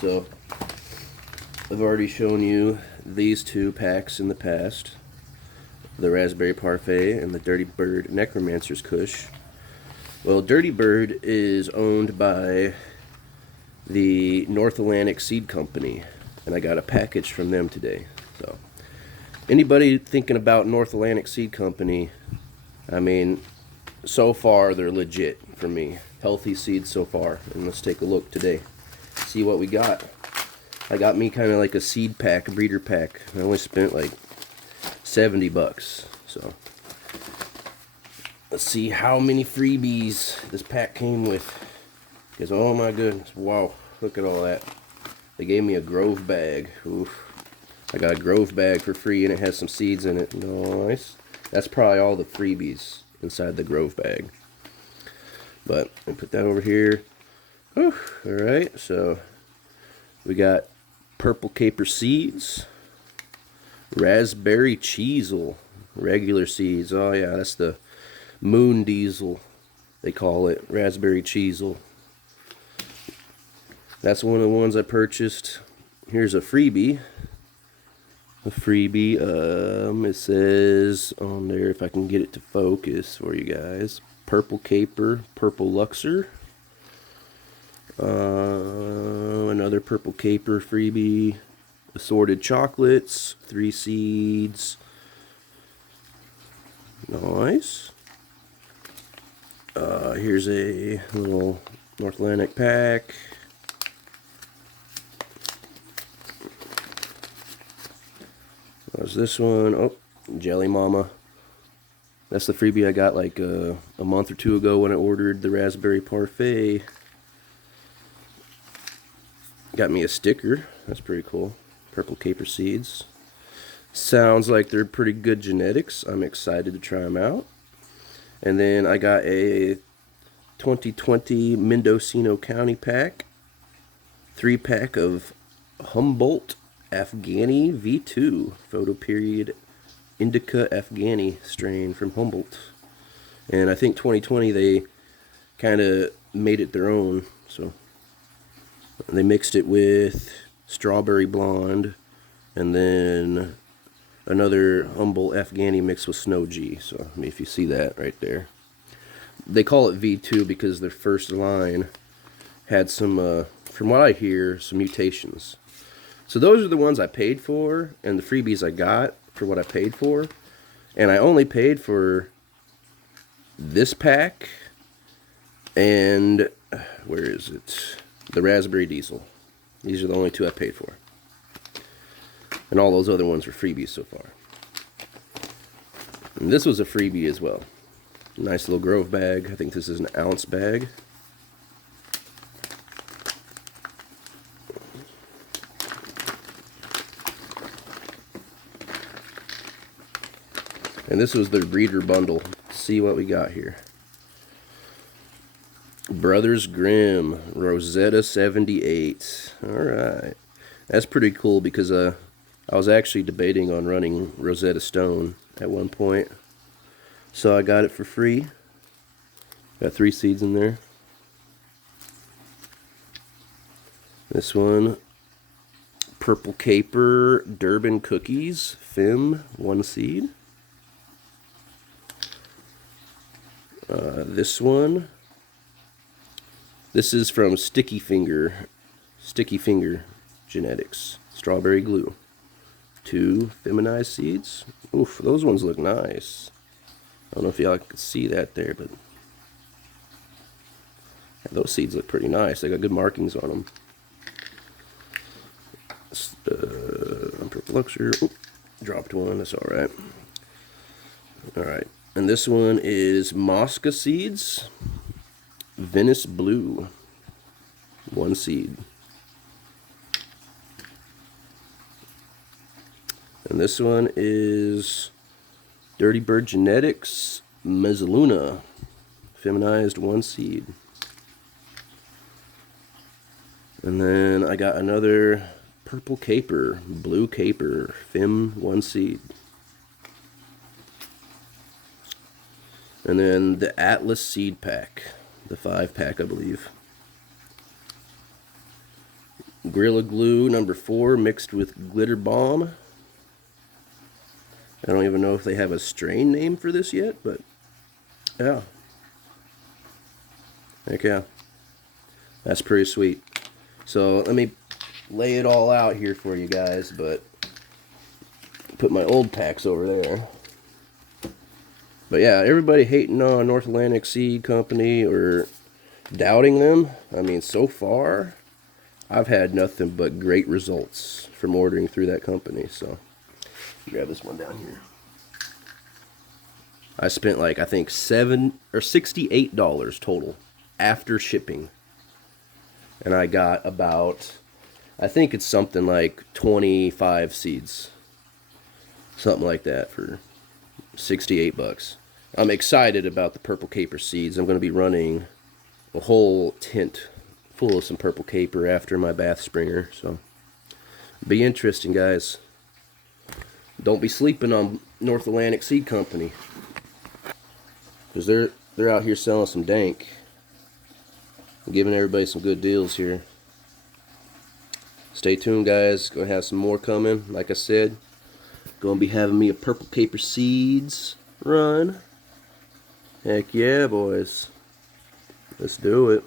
So I've already shown you these two packs in the past, the Raspberry Parfait and the Dirty Bird Necromancer's Kush. Well, Dirty Bird is owned by the North Atlantic Seed Company, and I got a package from them today. So anybody thinking about North Atlantic Seed Company, I mean, so far they're legit for me. Healthy seeds so far. And let's take a look today, see what we got. I got me kind of like a seed pack, a breeder pack. I only spent like 70 bucks. So let's see how many freebies this pack came with. Because oh my goodness, wow, look at all that. They gave me a Grove bag. Oof. I got a Grove bag for free and it has some seeds in it. Nice. That's probably all the freebies inside the Grove bag. But I put that over here. Whew. Alright, so we got purple caper seeds, raspberry cheesel, regular seeds. Oh yeah, that's the moon diesel, they call it, raspberry cheesel. That's one of the ones I purchased. Here's a freebie. It says on there, if I can get it to focus for you guys, purple caper, purple luxor. Another purple caper freebie, assorted chocolates, 3 seeds. Nice. Here's a little North Atlantic pack. There's this one. Oh, Jelly Mama. That's the freebie I got like a month or two ago when I ordered the Raspberry Parfait. Got me a sticker. That's pretty cool. Purple caper seeds. Sounds like they're pretty good genetics. I'm excited to try them out. And then I got a 2020 Mendocino County pack. 3-pack of Humboldt Afghani V2 photo period Indica Afghani strain from Humboldt. And I think 2020 they kind of made it their own. So they mixed it with strawberry blonde and then another Humboldt Afghani mixed with Snow G. So I mean, if you see that right there, they call it V2 because their first line had some, from what I hear, some mutations. So those are the ones I paid for and the freebies I got for what I paid for. And I only paid for this pack and, where is it? The Raspberry Diesel. These are the only 2 I paid for. And all those other ones were freebies so far. And this was a freebie as well. Nice little Grove bag. I think this is an ounce bag. And this was the breeder bundle. Let's see what we got here. Brothers Grimm Rosetta 78. Alright. That's pretty cool because I was actually debating on running Rosetta Stone at one point. So I got it for free. Got 3 seeds in there. This one, purple caper Durban cookies, Fim, 1 seed. This one, this is from Sticky Finger Genetics, strawberry glue, 2 feminized seeds. Oof, those ones look nice. I don't know if y'all can see that there, but yeah, those seeds look pretty nice. They got good markings on them. Purple luxor. Oop, dropped one. That's all right. All right. And this one is Mosca seeds, Venice Blue, 1 seed. And this one is Dirty Bird Genetics, Mezzaluna, feminized, 1 seed. And then I got another purple caper, blue caper, Fem, 1 seed. And then the Atlas seed pack, the 5-pack, I believe. Gorilla Glue number 4 mixed with Glitter Bomb. I don't even know if they have a strain name for this yet, but yeah. Heck yeah. That's pretty sweet. So let me lay it all out here for you guys, but put my old packs over there. But yeah, everybody hating on North Atlantic Seed Company or doubting them. I mean, so far, I've had nothing but great results from ordering through that company. So, grab this one down here. I spent like, I think $68 total after shipping. And I got about, I think it's something like 25 seeds. Something like that for 68 bucks. I'm excited about the purple caper seeds. I'm going to be running a whole tent full of some purple caper after my bath springer. So, be interesting, guys. Don't be sleeping on North Atlantic Seed Company, because they're out here selling some dank. I'm giving everybody some good deals here. Stay tuned, guys. Gonna have some more coming. Like I said, gonna be having me a purple caper seeds run. Heck yeah, boys. Let's do it.